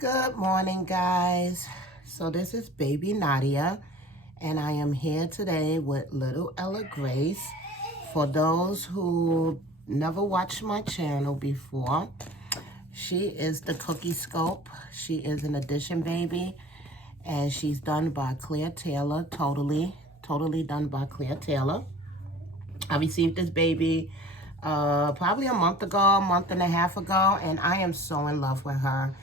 Good morning, guys. So this is baby Nadia, and I am here today with little Ella Grace. For those who never watched my channel before, she is the Cookie Scope. She is an addition baby, and she's done by Claire Taylor, totally done by Claire Taylor. I received this baby probably a month and a half ago, and I am so in love with her.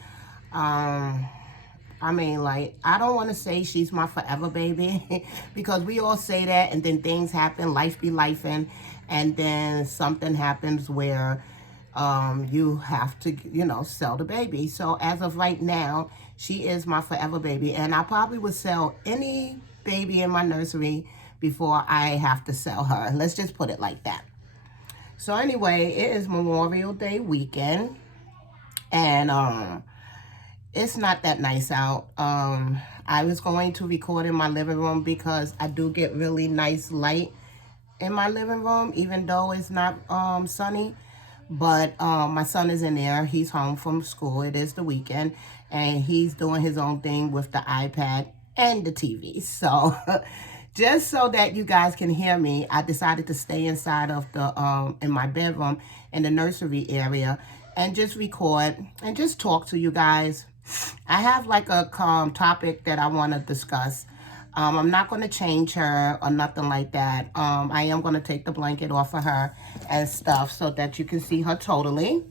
I mean, like, I don't want to say she's my forever baby because we all say that, and then things happen, life be lifing, and then something happens where you have to, sell the baby. So as of right now, she is my forever baby, and I probably would sell any baby in my nursery before I have to sell her. Let's just put it like that. So anyway, it is Memorial Day weekend, and it's not that nice out. I was going to record in my living room because I do get really nice light in my living room, even though it's not sunny. But my son is in there. He's home from school. It is the weekend, and he's doing his own thing with the iPad and the TV. So just so that you guys can hear me, I decided to stay inside of the in my bedroom in the nursery area and just record and just talk to you guys. I have like a topic that I want to discuss. I'm not going to change her or nothing like that. I am going to take the blanket off of her and stuff so that you can see her totally.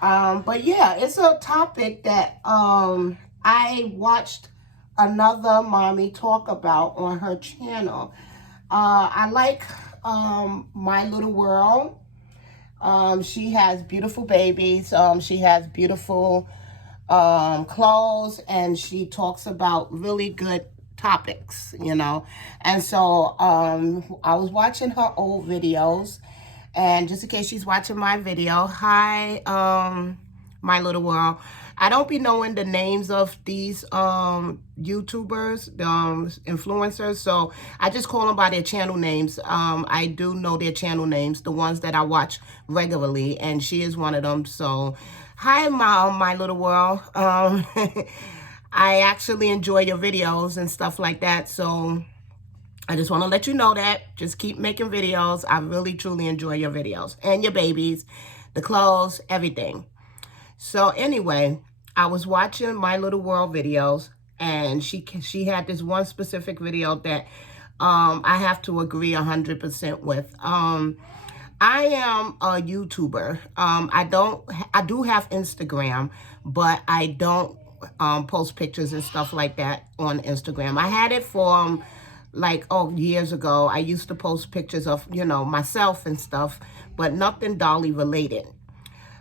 But yeah, it's a topic that I watched another mommy talk about on her channel. I like My Little World. She has beautiful babies. She has beautiful clothes, and she talks about really good topics, And so I was watching her old videos, and just in case she's watching my video, hi, My Little World. I don't be knowing the names of these YouTubers, influencers, so I just call them by their channel names. I do know their channel names, the ones that I watch regularly, and she is one of them. So, hi, My Little World. I actually enjoy your videos and stuff like that, so I just want to let you know that. Just keep making videos. I really, truly enjoy your videos and your babies, the clothes, everything. So anyway, I was watching My Little World videos, and she had this one specific video that I have to agree 100% with. I am a YouTuber. I do have Instagram, but I don't post pictures and stuff like that on Instagram. I had it for years ago. I used to post pictures of, myself and stuff, but nothing Dolly related.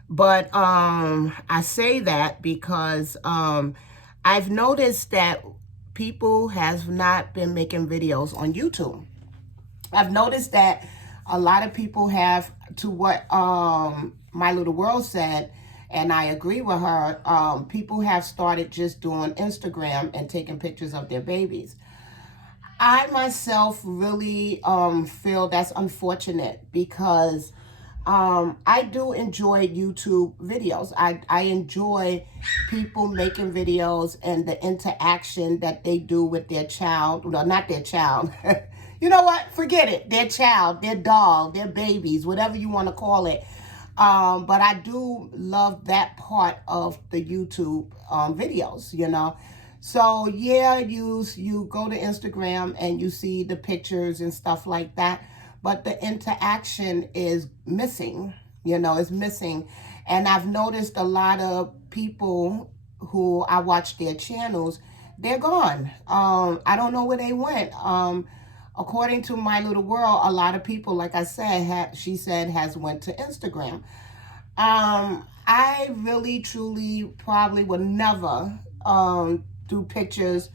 But I say that because I've noticed that people have not been making videos on YouTube. I've noticed that a lot of people have, to what My Little World said, and I agree with her, people have started just doing Instagram and taking pictures of their babies. I myself really feel that's unfortunate because I do enjoy YouTube videos. I enjoy people making videos and the interaction that they do with their child. Well, not their child. You know what? Forget it. Their child, their dog, their babies, whatever you want to call it. But I do love that part of the YouTube videos, So yeah, you go to Instagram and you see the pictures and stuff like that, but the interaction is missing, it's missing. And I've noticed a lot of people who I watch their channels, they're gone. I don't know where they went. According to My Little World, a lot of people, like I said, she said has went to Instagram. I really, truly probably would never do pictures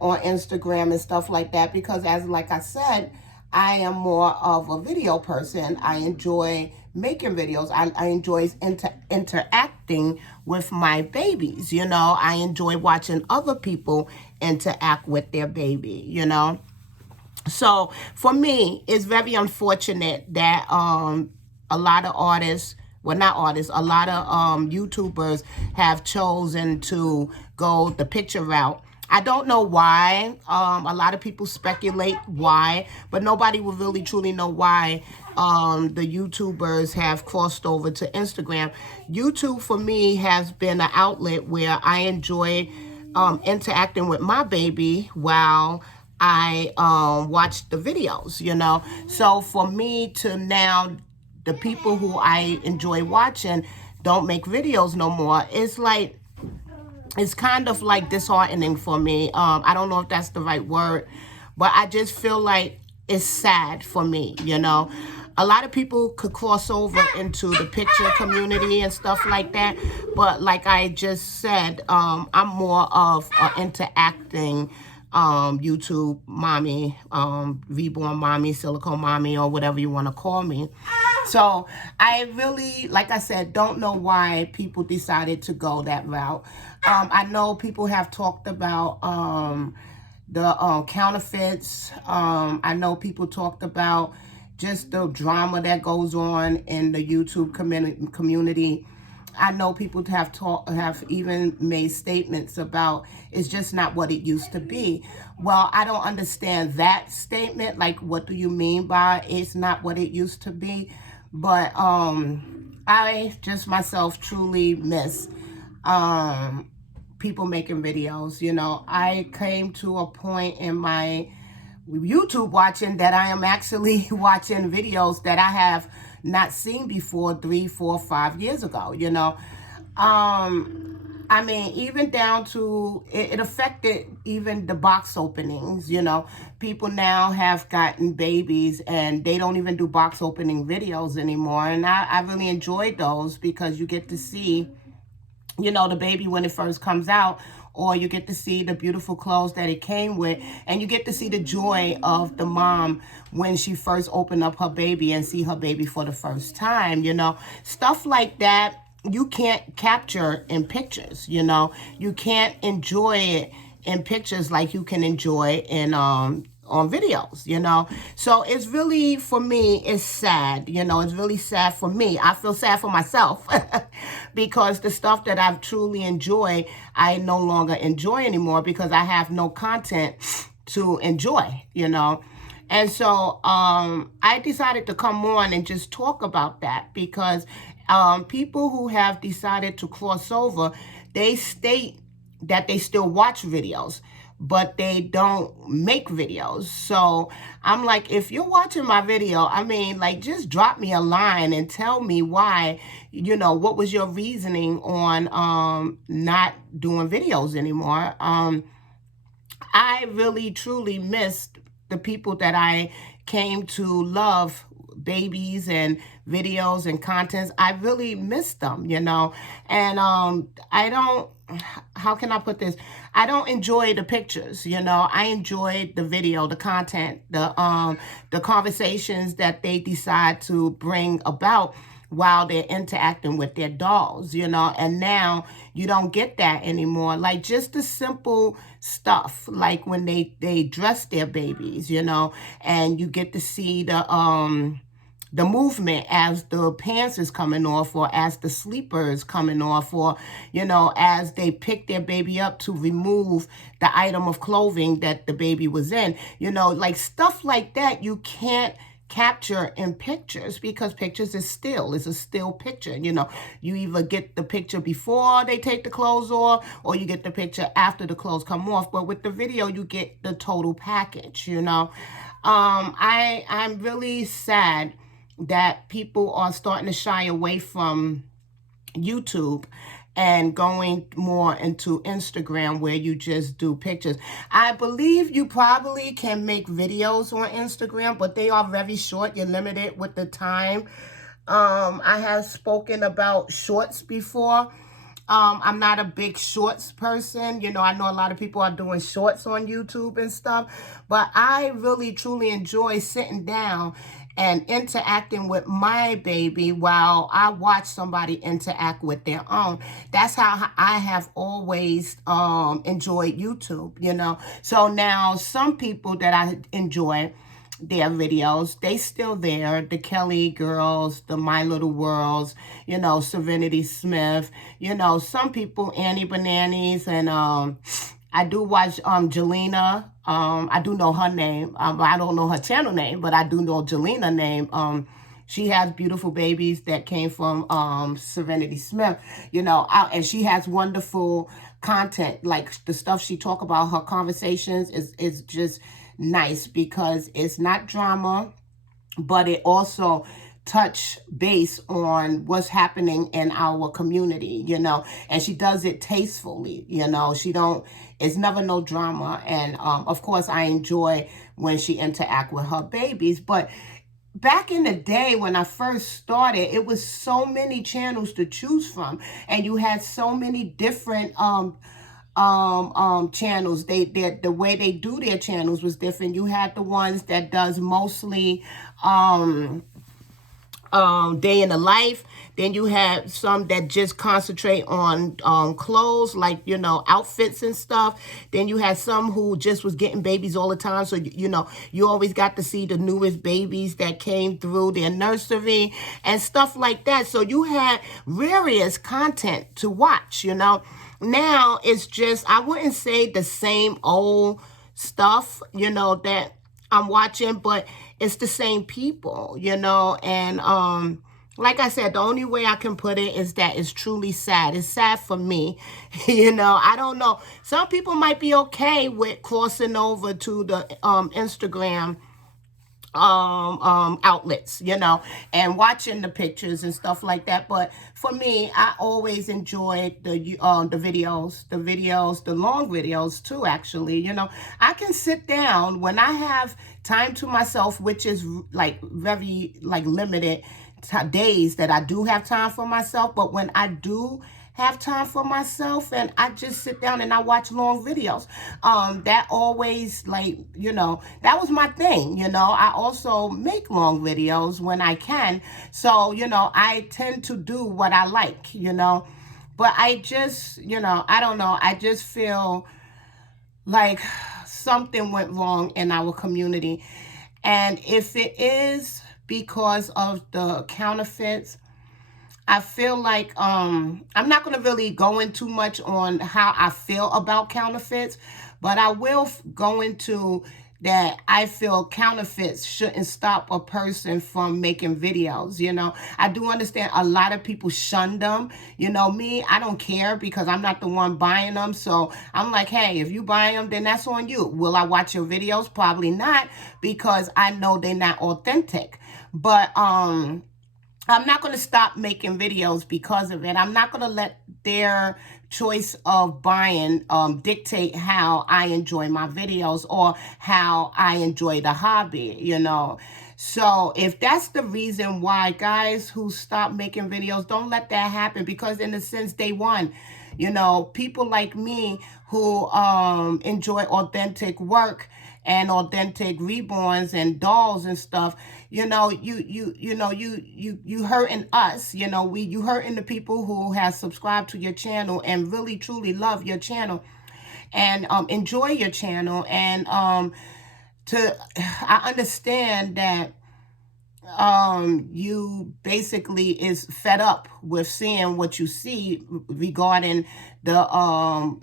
on Instagram and stuff like that because, like I said, I am more of a video person. I enjoy making videos. I enjoy interacting with my babies, I enjoy watching other people interact with their baby, So for me, it's very unfortunate that a lot of artists well, not artists, a lot of YouTubers have chosen to go the picture route. I don't know why. A lot of people speculate why, but nobody will really truly know why the YouTubers have crossed over to Instagram. YouTube for me has been an outlet where I enjoy interacting with my baby while I watch the videos, you know. So for me to now, the people who I enjoy watching don't make videos no more, it's kind of like disheartening for me. I don't know if that's the right word, but I just feel like it's sad for me, you know. A lot of people could cross over into the picture community and stuff like that, but like I just said, I'm more of an interacting YouTube mommy, reborn mommy, silicone mommy, or whatever you want to call me. So I really, like I said, don't know why people decided to go that route. I know people have talked about the counterfeits. I know people talked about just the drama that goes on in the YouTube community. I know people have even made statements about it's just not what it used to be. Well, I don't understand that statement. Like, what do you mean by it's not what it used to be? But I just myself truly miss people making videos. You know, I came to a point in my YouTube watching that I am actually watching videos that I have not seen before 3, 4, 5 years ago, you know. I mean, even down to, it affected even the box openings, you know. People now have gotten babies and they don't even do box opening videos anymore. And I really enjoyed those because you get to see, you know, the baby when it first comes out, or you get to see the beautiful clothes that it came with, and you get to see the joy of the mom when she first opened up her baby and see her baby for the first time, you know. Stuff like that you can't capture in pictures, you know. You can't enjoy it in pictures like you can enjoy in on videos, you know. So it's really, for me, it's sad, you know. It's really sad for me. I feel sad for myself because the stuff that I've truly enjoyed, I no longer enjoy anymore because I have no content to enjoy, you know. And so I decided to come on and just talk about that because people who have decided to cross over, they state that they still watch videos, but they don't make videos. So I'm like, if you're watching my video, I mean, like, just drop me a line and tell me why, you know, what was your reasoning on not doing videos anymore. I really, truly missed the people that I came to love, babies and videos and contents. I really miss them, you know. And I don't, how can I put this? I don't enjoy the pictures, you know. I enjoy the video, the content, the conversations that they decide to bring about while they're interacting with their dolls, you know. And now you don't get that anymore. Like, just the simple stuff, like when they dress their babies, you know, and you get to see the movement as the pants is coming off, or as the sleeper is coming off, or, you know, as they pick their baby up to remove the item of clothing that the baby was in, you know, like stuff like that you can't capture in pictures because pictures is still, it's a still picture, you know. You either get the picture before they take the clothes off, or you get the picture after the clothes come off. But with the video, you get the total package, you know. I'm really sad that people are starting to shy away from YouTube and going more into Instagram, where you just do pictures. I believe you probably can make videos on Instagram, but they are very short. You're limited with the time. I have spoken about shorts before. I'm not a big shorts person. You know, I know a lot of people are doing shorts on YouTube and stuff, but I really, truly enjoy sitting down and interacting with my baby while I watch somebody interact with their own. That's how I have always enjoyed YouTube, you know. So now some people that I enjoy, their videos. They still there. The Kelly girls, the My Little Worlds, you know, Serenity Smith, you know, some people, Annie Bananas, and I do watch Jelena. I do know her name, but I don't know her channel name, but I do know Jelena name. She has beautiful babies that came from Serenity Smith, you know, and she has wonderful content. Like the stuff she talk about, her conversations is just nice because it's not drama, but it also touch base on what's happening in our community, you know, and she does it tastefully, you know, it's never no drama. And of course I enjoy when she interact with her babies. But back in the day when I first started, it was so many channels to choose from, and you had so many different channels. The way they do their channels was different. You had the ones that does mostly day in the life. Then you have some that just concentrate on clothes, like, you know, outfits and stuff. Then you had some who just was getting babies all the time. So, you know, you always got to see the newest babies that came through their nursery and stuff like that. So you had various content to watch, you know. Now it's just, I wouldn't say the same old stuff, you know, that I'm watching, but it's the same people, you know. And like I said, the only way I can put it is that it's truly sad. It's sad for me. You know, I don't know. Some people might be okay with crossing over to the Instagram outlets, you know, and watching the pictures and stuff like that. But for me, I always enjoyed the videos, the long videos too, actually. You know, I can sit down when I have time to myself, which is like very like limited days that I do have time for myself. But when I do have time for myself, and I just sit down and I watch long videos, that always, like, you know, that was my thing. You know, I also make long videos when I can, so, you know, I tend to do what I like, you know. But I just, you know, I don't know, I just feel like something went wrong in our community. And if it is because of the counterfeits, I feel like I'm not going to really go in too much on how I feel about counterfeits, but I will go into that I feel counterfeits shouldn't stop a person from making videos. You know, I do understand a lot of people shun them. You know, me, I don't care because I'm not the one buying them. So I'm like, hey, if you buy them, then that's on you. Will I watch your videos? Probably not, because I know they're not authentic. But I'm not going to stop making videos because of it. I'm not going to let their choice of buying dictate how I enjoy my videos or how I enjoy the hobby, you know. So if that's the reason why, guys who stop making videos, don't let that happen, because in a sense, they won. You know, people like me who enjoy authentic work and authentic reborns and dolls and stuff, you know, you hurting us, you know, you hurting the people who have subscribed to your channel and really truly love your channel and enjoy your channel. And I understand that you basically is fed up with seeing what you see regarding the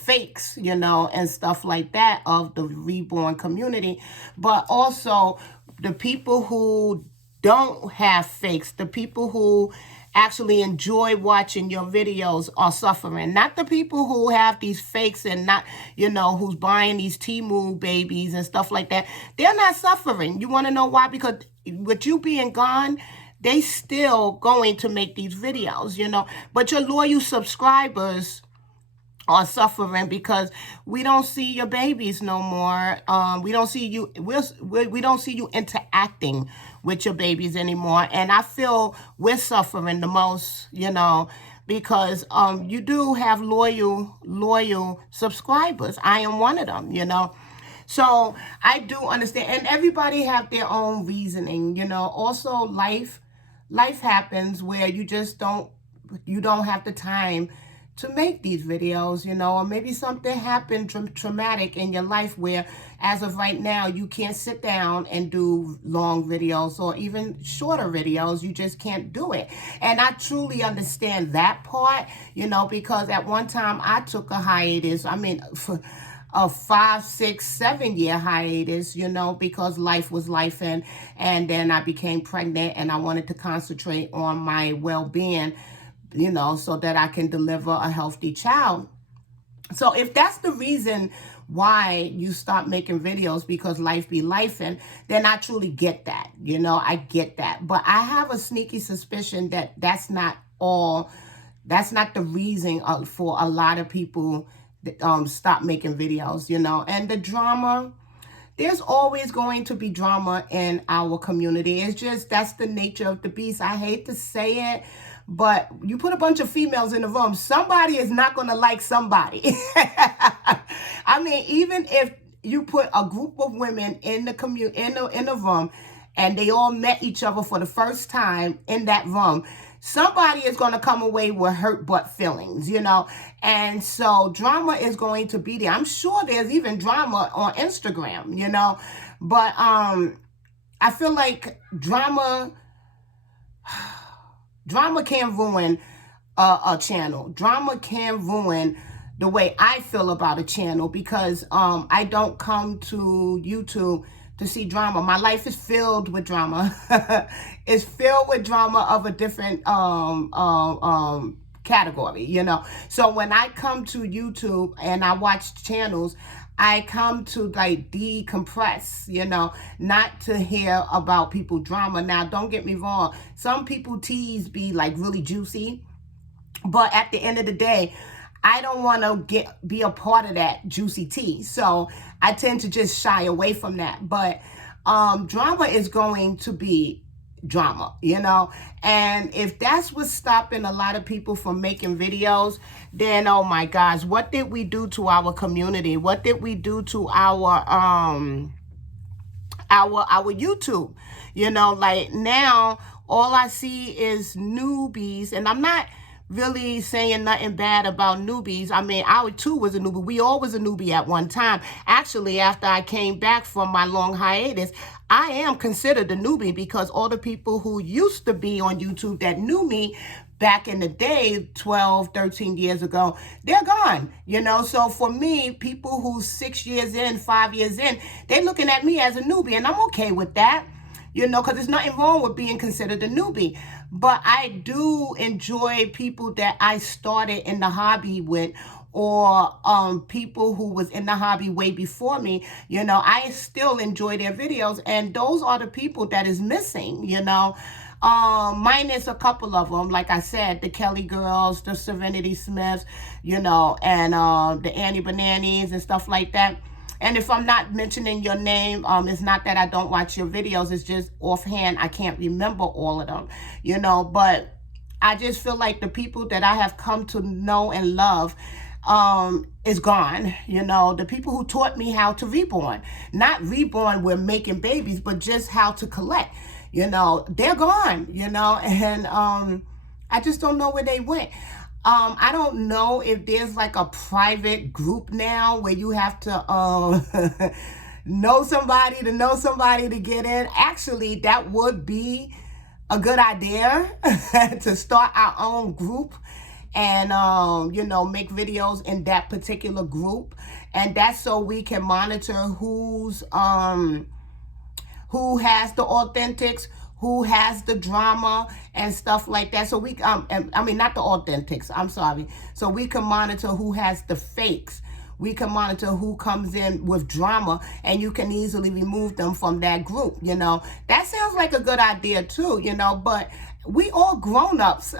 fakes, you know, and stuff like that of the reborn community. But also the people who don't have fakes, the people who actually enjoy watching your videos are suffering. Not the people who have these fakes and not, you know, who's buying these Temu babies and stuff like that. They're not suffering. You want to know why? Because with you being gone, they still going to make these videos, you know. But your loyal subscribers are suffering because we don't see your babies no more. We don't see you. We don't see you interacting with your babies anymore. And I feel we're suffering the most, you know, because you do have loyal subscribers. I am one of them, you know. So I do understand, and everybody have their own reasoning, you know. Also, life happens where you don't have the time make these videos, you know, or maybe something happened traumatic in your life where as of right now you can't sit down and do long videos or even shorter videos. You just can't do it. And I truly understand that part, you know, because at one time I took a hiatus. I mean, for a 5, 6, 7 year hiatus, you know, because life was life, and then I became pregnant and I wanted to concentrate on my well-being, you know, so that I can deliver a healthy child. So if that's the reason why you stop making videos, because life be life, and then I truly get that, you know, I get that. But I have a sneaky suspicion that that's not the reason for a lot of people that stop making videos, you know. And the drama, there's always going to be drama in our community. It's just, that's the nature of the beast. I hate to say it, but you put a bunch of females in the room, somebody is not going to like somebody. I mean, even if you put a group of women in the in the room and they all met each other for the first time in that room, somebody is going to come away with hurt butt feelings, you know. And so drama is going to be there. I'm sure there's even drama on Instagram, you know. But I feel like drama can ruin a channel. Drama can ruin the way I feel about a channel, because I don't come to YouTube to see drama. My life is filled with drama. It's filled with drama of a different category, you know. So when I come to YouTube and I watch channels, I come to like decompress, you know, not to hear about people drama. Now, don't get me wrong. Some people teas be like really juicy, but at the end of the day, I don't want to be a part of that juicy tea. So I tend to just shy away from that. But drama is going to be drama, you know. And if that's what's stopping a lot of people from making videos, then oh my gosh, what did we do to our community? What did we do to our YouTube? You know, like now all I see is newbies, and I'm not really saying nothing bad about newbies. I mean, I too was a newbie. We all was a newbie at one time. Actually, after I came back from my long hiatus, I am considered a newbie, because all the people who used to be on YouTube that knew me back in the day, 12, 13 years ago, they're gone, you know. So for me, people who's 6 years in, 5 years in, they're looking at me as a newbie, and I'm okay with that, you know, because there's nothing wrong with being considered a newbie. But I do enjoy people that I started in the hobby with, or people who was in the hobby way before me. You know, I still enjoy their videos, and those are the people that is missing, you know. Minus a couple of them, like I said, the Kelly girls, the Serenity Smiths, you know, and the Annie Bananas and stuff like that. And if I'm not mentioning your name, it's not that I don't watch your videos. It's just offhand, I can't remember all of them, you know. But I just feel like the people that I have come to know and love is gone. You know, the people who taught me how to reborn. Not reborn with making babies, but just how to collect. You know, they're gone, you know. And I just don't know where they went. I don't know if there's like a private group now where you have to know somebody to get in. Actually, that would be a good idea to start our own group and, you know, make videos in that particular group. And that's so we can monitor who has the authentics, who has the drama and stuff like that. So we, I mean, not the authentics, I'm sorry. So we can monitor who has the fakes. We can monitor who comes in with drama, and you can easily remove them from that group, you know. That sounds like a good idea too, you know, but we all grown-ups.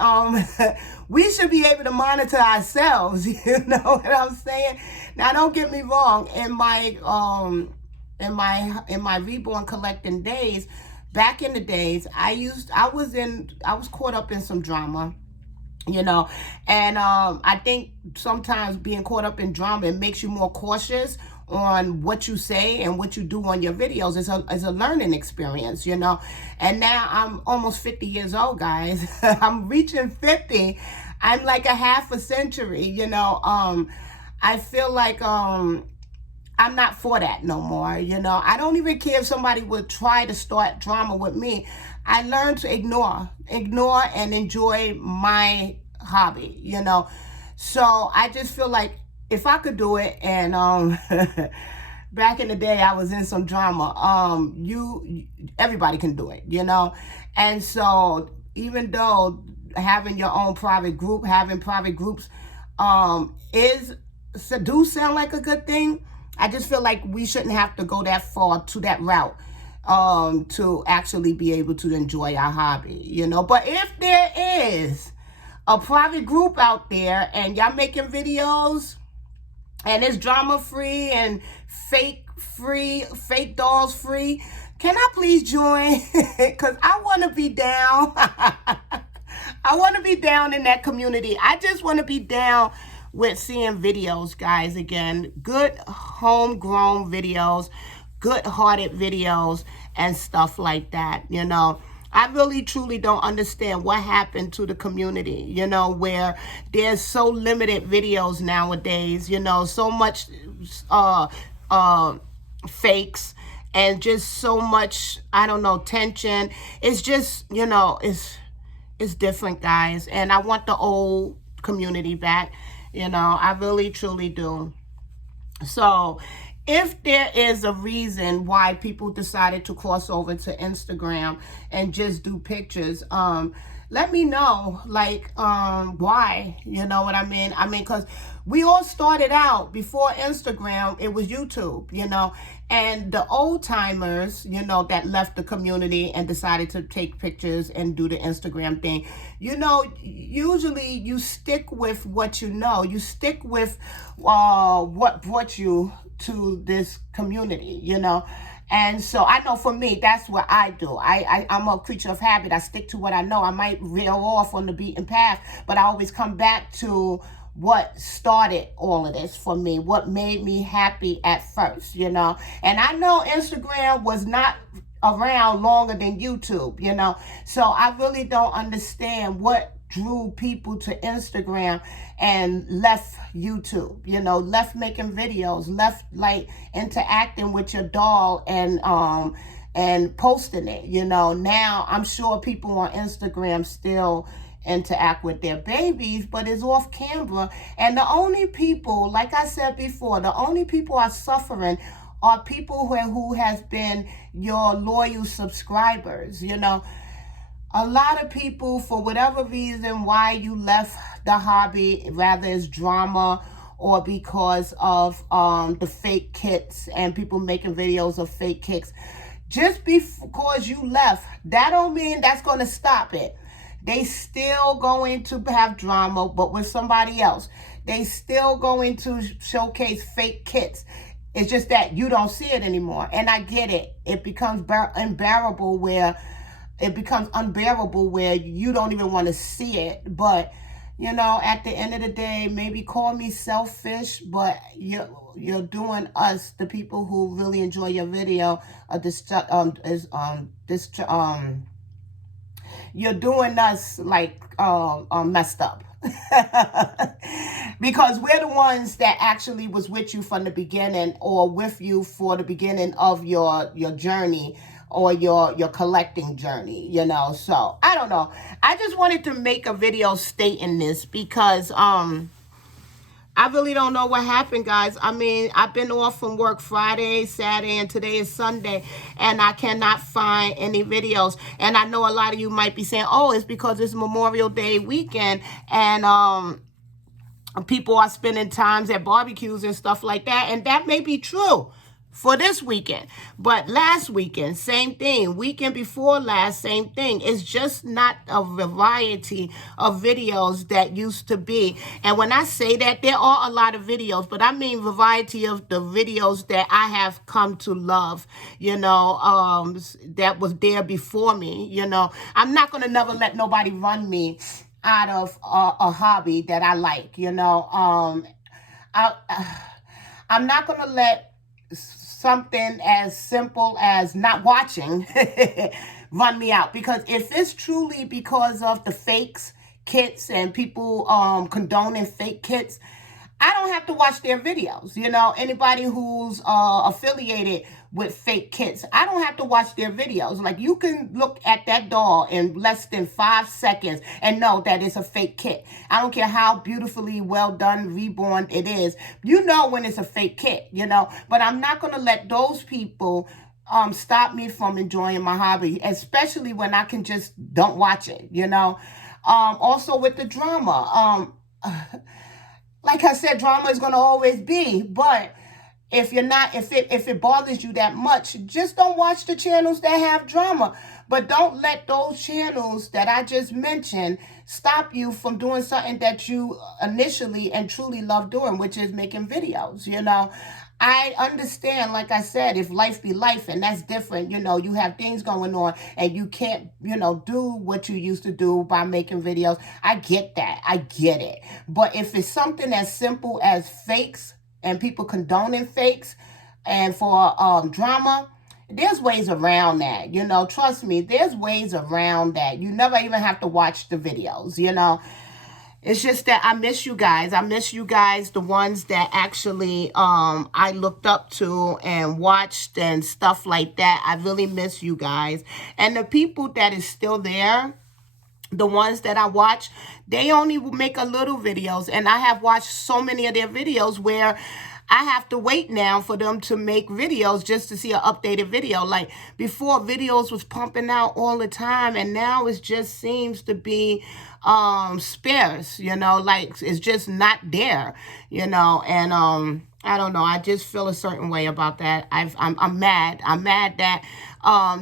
We should be able to monitor ourselves, you know what I'm saying? Now, don't get me wrong, in my reborn collecting days, back in the days, I was caught up in some drama, you know, and I think sometimes being caught up in drama, it makes you more cautious on what you say and what you do on your videos. It's a learning experience, you know. And now I'm almost 50 years old, guys. I'm reaching 50. I'm like a half a century, you know. I feel like I'm not for that no more, you know. I don't even care if somebody would try to start drama with me. I learned to ignore and enjoy my hobby, you know. So I just feel like if I could do it, and back in the day I was in some drama, everybody can do it, you know. And so even though having your own private group, having private groups is do sound like a good thing, I just feel like we shouldn't have to go that far to that route to actually be able to enjoy our hobby, you know. But if there is a private group out there and y'all making videos and it's drama free and fake dolls free, can I please join? Because I want to be down. I want to be down in that community. I just want to be down with seeing videos, guys. Again, good homegrown videos, good-hearted videos, and stuff like that, you know. I really truly don't understand what happened to the community, you know, where there's so limited videos nowadays, you know, so much fakes and just so much, I don't know, tension. It's just, you know, it's different, guys. And I want the old community back, you know. I really truly do. So if there is a reason why people decided to cross over to Instagram and just do pictures, let me know, like, why, you know what I mean? Because we all started out before Instagram, it was YouTube, you know, and the old timers, you know, that left the community and decided to take pictures and do the Instagram thing, you know, usually you stick with what you know, you stick with what brought you to this community, you know. And so I know for me, that's what I do. I'm a creature of habit. I stick to what I know. I might reel off on the beaten path, but I always come back to what started all of this for me, what made me happy at first, you know. And I know Instagram was not around longer than YouTube, you know. So I really don't understand what drew people to Instagram and left YouTube, you know, left making videos, left like interacting with your doll and posting it, you know. Now I'm sure people on Instagram still interact with their babies, but it's off camera. And the only people, like I said before, the only people are suffering are people who has been your loyal subscribers, you know. A lot of people, for whatever reason why you left the hobby, rather it's drama or because of the fake kits and people making videos of fake kicks, just because you left, that don't mean that's going to stop it. They still going to have drama, but with somebody else. They still going to showcase fake kits. It's just that you don't see it anymore. And I get it. It becomes unbearable where you don't even want to see it. But, you know, at the end of the day, maybe call me selfish, but you're doing us, the people who really enjoy your video, you're doing us like messed up. Because we're the ones that actually was with you from the beginning, or with you for the beginning of your journey, or your collecting journey, you know. So I don't know, I just wanted to make a video stating this because I really don't know what happened, guys. I mean, I've been off from work Friday, Saturday, and today is Sunday, and I cannot find any videos. And I know a lot of you might be saying, oh, it's because it's Memorial Day weekend, and people are spending times at barbecues and stuff like that, and that may be true for this weekend. But last weekend, same thing. Weekend before last, same thing. It's just not a variety of videos that used to be. And when I say that, there are a lot of videos, but I mean variety of the videos that I have come to love, you know, that was there before me, you know. I'm not going to never let nobody run me out of a hobby that I like, you know. I'm not going to let something as simple as not watching run me out. Because if it's truly because of the fakes, kits and people condoning fake kits, I don't have to watch their videos. You know, anybody who's affiliated with fake kits, I don't have to watch their videos. Like, you can look at that doll in less than 5 seconds and know that it's a fake kit. I don't care how beautifully well done, reborn it is. You know when it's a fake kit, you know. But I'm not going to let those people stop me from enjoying my hobby, especially when I can just don't watch it, you know. Also with the drama, like I said, drama is going to always be, but if you're not, if it bothers you that much, just don't watch the channels that have drama. But don't let those channels that I just mentioned stop you from doing something that you initially and truly love doing, which is making videos, you know. I understand, like I said, if life be life, and that's different, you know, you have things going on and you can't, you know, do what you used to do by making videos. I get that. I get it. But if it's something as simple as fakes and people condoning fakes and for drama, there's ways around that, you know. Trust me, there's ways around that. You never even have to watch the videos, you know. It's just that I miss you guys. I miss you guys, the ones that actually I looked up to and watched and stuff like that. I really miss you guys. And the people that is still there, the ones that I watch, they only make a little videos. And I have watched so many of their videos where I have to wait now for them to make videos just to see an updated video. Like, before, videos was pumping out all the time, and now it just seems to be sparse, you know, like it's just not there, you know. And I don't know, I just feel a certain way about that. I'm mad. I'm mad that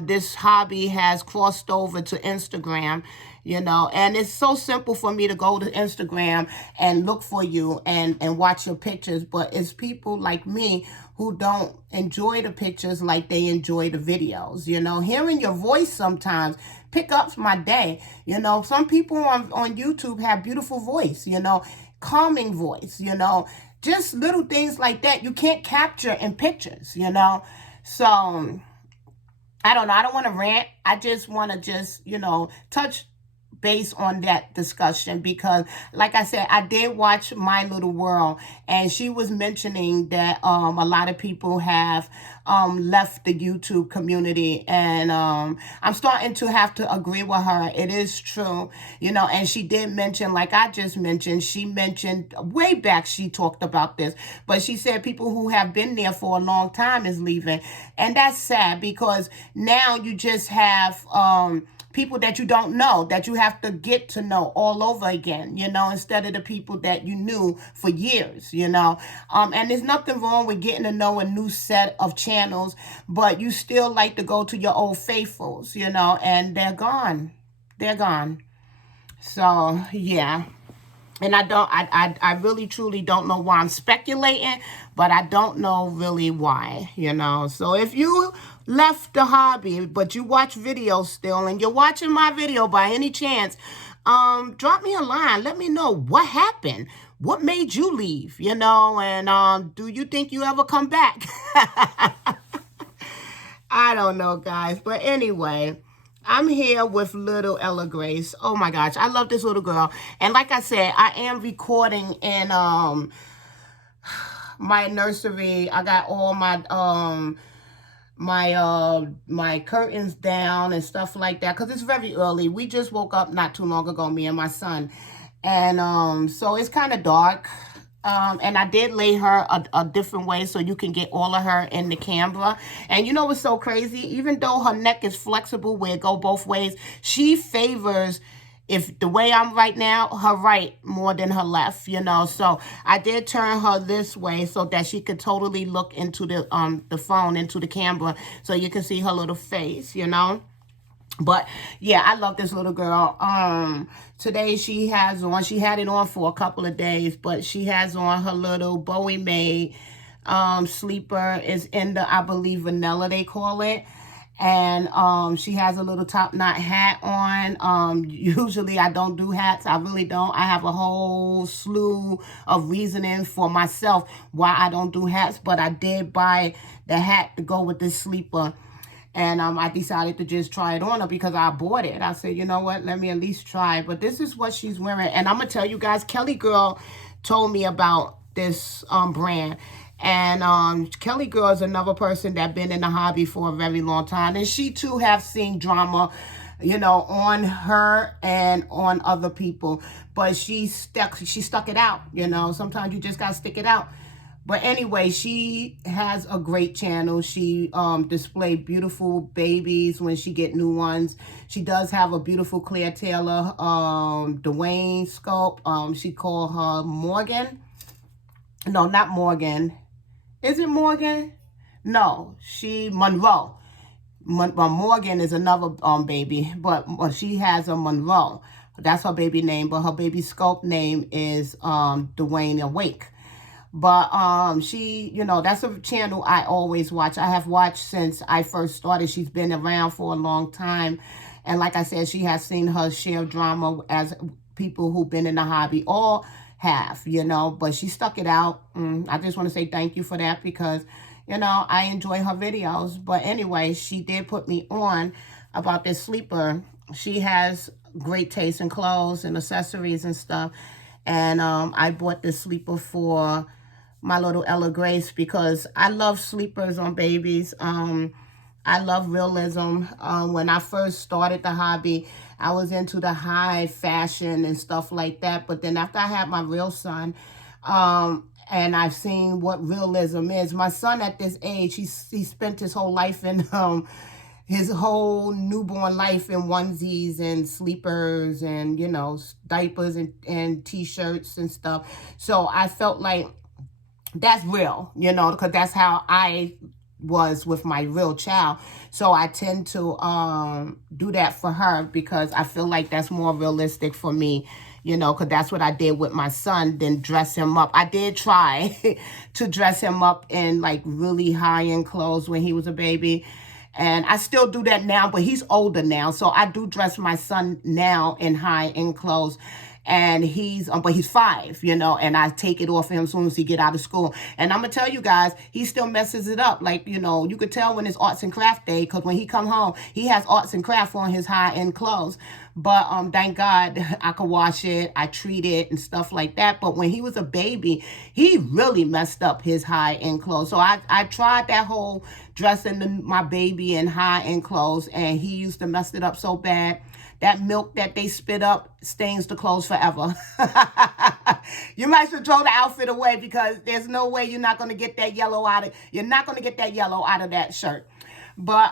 this hobby has crossed over to Instagram, you know. And it's so simple for me to go to Instagram and look for you and watch your pictures, but it's people like me who don't enjoy the pictures like they enjoy the videos, you know. Hearing your voice sometimes pick up my day, you know. Some people on YouTube have beautiful voice, you know, calming voice, you know. Just little things like that you can't capture in pictures, you know. So I don't know. I don't want to rant. I just want to you know, touch based on that discussion, because like I said, I did watch My Little World, and she was mentioning that a lot of people have left the YouTube community, and I'm starting to have to agree with her. It is true, you know. And she did mention, like I just mentioned, she mentioned way back, she talked about this, but she said people who have been there for a long time is leaving, and that's sad, because now you just have people that you don't know, that you have to get to know all over again, you know, instead of the people that you knew for years, you know. And there's nothing wrong with getting to know a new set of channels, but you still like to go to your old faithfuls, you know, and they're gone. They're gone. So, yeah. And I really truly don't know why. I'm speculating, but I don't know really why, you know. So if you left the hobby, but you watch videos still, and you're watching my video by any chance, drop me a line. Let me know what happened. What made you leave, you know, and do you think you ever come back? I don't know, guys. But anyway, I'm here with little Ella Grace. Oh my gosh, I love this little girl. And like I said, I am recording in my nursery. I got all my curtains down and stuff like that, because it's very early. We just woke up not too long ago, me and my son. And so it's kind of dark. And I did lay her a different way so you can get all of her in the camera. And you know what's so crazy? Even though her neck is flexible where it go both ways, she favors, if the way I'm right now, her right more than her left, you know. So I did turn her this way so that she could totally look into the phone, into the camera, so you can see her little face, you know. But yeah, I love this little girl. Today she has on, she had it on for a couple of days, but she has on her little Bowie made sleeper. Is in the, I believe, vanilla they call it. And she has a little top knot hat on. Usually I don't do hats. I really don't. I have a whole slew of reasoning for myself why I don't do hats, but I did buy the hat to go with this sleeper. And I decided to just try it on her because I bought it. I said, you know what, let me at least try. But this is what she's wearing. And I'm going to tell you guys, Kelly Girl told me about this brand. And Kelly Girl is another person that been in the hobby for a very long time. And she too have seen drama, you know, on her and on other people. But she stuck it out, you know. Sometimes you just got to stick it out. But anyway, she has a great channel. She display beautiful babies when she get new ones. She does have a beautiful Claire Taylor Dwayne sculpt. She call her Morgan. No, not Morgan. Is it Morgan? No, she Monroe. Morgan is another baby, but she has a Monroe. That's her baby name, but her baby sculpt name is Dwayne Awake. But she, you know, that's a channel I always watch. I have watched since I first started. She's been around for a long time. And like I said, she has seen her share of drama as people who've been in the hobby all have, you know. But she stuck it out. I just want to say thank you for that because, you know, I enjoy her videos. But anyway, she did put me on about this sleeper. She has great taste in clothes and accessories and stuff. And I bought this sleeper for my little Ella Grace because I love sleepers on babies. I love Realism. When I first started the hobby, I was into the high fashion and stuff like that. But then after I had my real son, and I've seen what Realism is. My son at this age, he spent his whole life in his whole newborn life in onesies and sleepers and, you know, diapers and T-shirts and stuff. So I felt like that's real, you know, because that's how I was with my real child. So I tend to do that for her because I feel like that's more realistic for me, you know, because that's what I did with my son, then dress him up. I did try to dress him up in like really high-end clothes when he was a baby. And I still do that now, but he's older now. So I do dress my son now in high-end clothes. And but he's 5, you know, and I take it off him as soon as he get out of school. And I'm going to tell you guys, he still messes it up. Like, you know, you could tell when it's arts and craft day, because when he come home, he has arts and craft on his high-end clothes. But thank God I could wash it, I treat it and stuff like that. But when he was a baby, he really messed up his high-end clothes. So I tried that whole dressing my baby in high-end clothes, and he used to mess it up so bad. That milk that they spit up stains the clothes forever. You might as well throw the outfit away because there's no way you're not going to get that yellow out of, that shirt. But,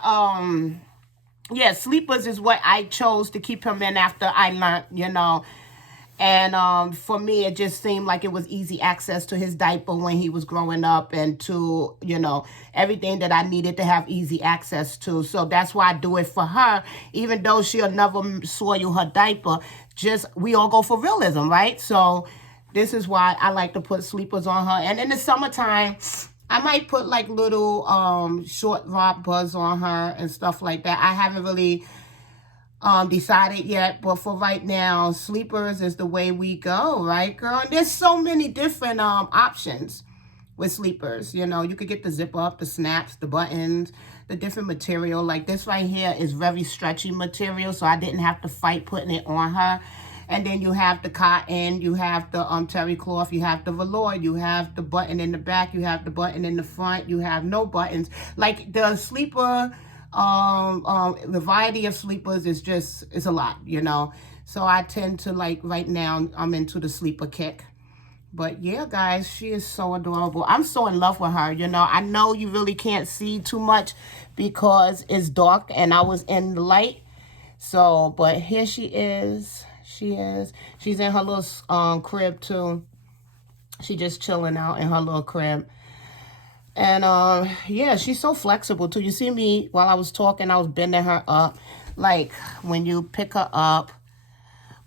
yeah, sleepers is what I chose to keep him in after I learned, you know. And for me, it just seemed like it was easy access to his diaper when he was growing up and to, you know, everything that I needed to have easy access to. So that's why I do it for her, even though she'll never soil her diaper. Just, we all go for Realism, right? So this is why I like to put sleepers on her. And in the summertime, I might put like little short rock buzz on her and stuff like that. I haven't really decided yet, but for right now, sleepers is the way we go, right, girl? And there's so many different options with sleepers. You know, you could get the zip up, the snaps, the buttons, the different material. Like this right here is very stretchy material, so I didn't have to fight putting it on her. And then you have the cotton, you have the terry cloth, you have the velour, you have the button in the back, you have the button in the front, you have no buttons. Like the sleeper, the variety of sleepers is just, it's a lot, you know. So I tend to, like, right now, I'm into the sleeper kick. But yeah, guys, she is so adorable. I'm so in love with her, you know. I know you really can't see too much because it's dark and I was in the light. So, but here she is. She's in her little crib too. She just chilling out in her little crib. And yeah, she's so flexible too. You see me while I was talking, I was bending her up. Like when you pick her up,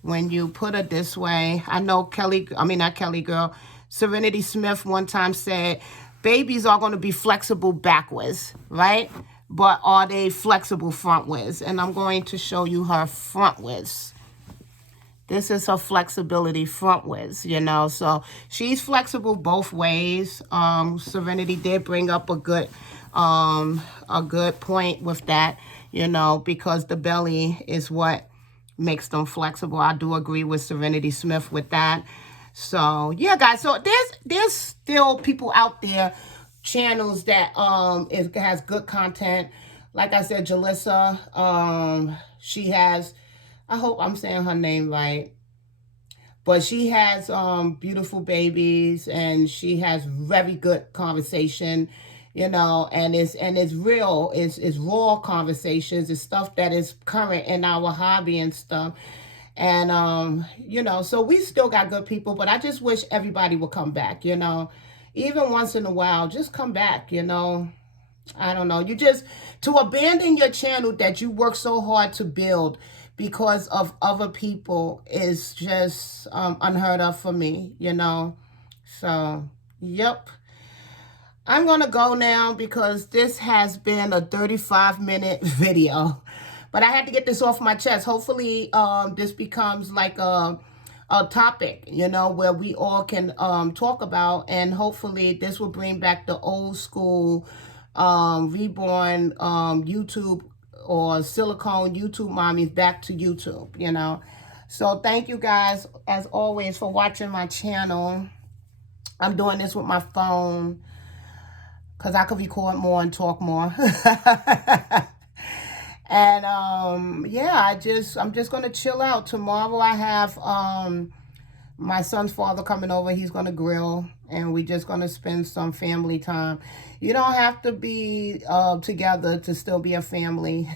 when you put her this way. I know not Kelly Girl, Serenity Smith one time said, babies are going to be flexible backwards, right? But are they flexible frontwards? And I'm going to show you her frontwards. This is her flexibility frontwards, you know. So she's flexible both ways. Serenity did bring up a good point with that, you know, because the belly is what makes them flexible. I do agree with Serenity Smith with that. So yeah, guys. So there's still people out there, channels that has good content. Like I said, Jalissa, she has, I hope I'm saying her name right, but she has beautiful babies, and she has very good conversation, you know, and it's real, it's raw conversations, it's stuff that is current in our hobby and stuff. And you know, so we still got good people, but I just wish everybody would come back, you know, even once in a while, just come back, you know. I don't know. You just, to abandon your channel that you work so hard to build because of other people is just unheard of for me, you know. So, yep. I'm going to go now because this has been a 35-minute video. But I had to get this off my chest. Hopefully, this becomes like a topic, you know, where we all can talk about. And hopefully this will bring back the old school reborn YouTube or silicone YouTube mommies back to YouTube, you know. So thank you guys, as always, for watching my channel. I'm doing this with my phone because I could record more and talk more. And yeah, I'm just gonna chill out. Tomorrow I have my son's father coming over. He's gonna grill, and we're just gonna spend some family time. You don't have to be together to still be a family.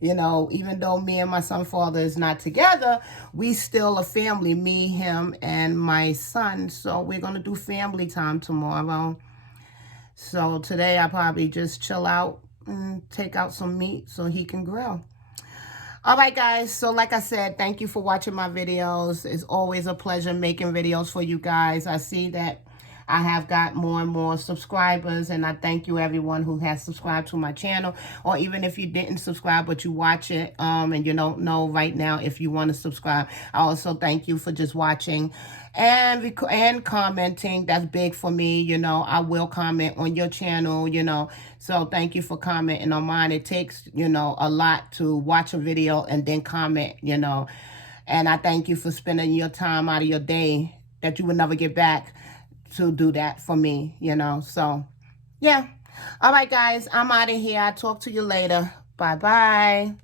You know, even though me and my son's father is not together, we still a family, me, him, and my son. So we're gonna do family time tomorrow. So today I probably just chill out and take out some meat so he can grill. All right, guys. So like I said, thank you for watching my videos. It's always a pleasure making videos for you guys. I see that I have got more and more subscribers, and I thank you everyone who has subscribed to my channel, or even if you didn't subscribe but you watch it and you don't know right now if you want to subscribe. I also thank you for just watching and commenting. That's big for me, you know. I will comment on your channel, you know, so thank you for commenting on mine. It takes, you know, a lot to watch a video and then comment, you know, and I thank you for spending your time out of your day that you would never get back to do that for me, you know. So yeah. All right, guys, I'm out of here. I'll talk to you later. Bye-bye.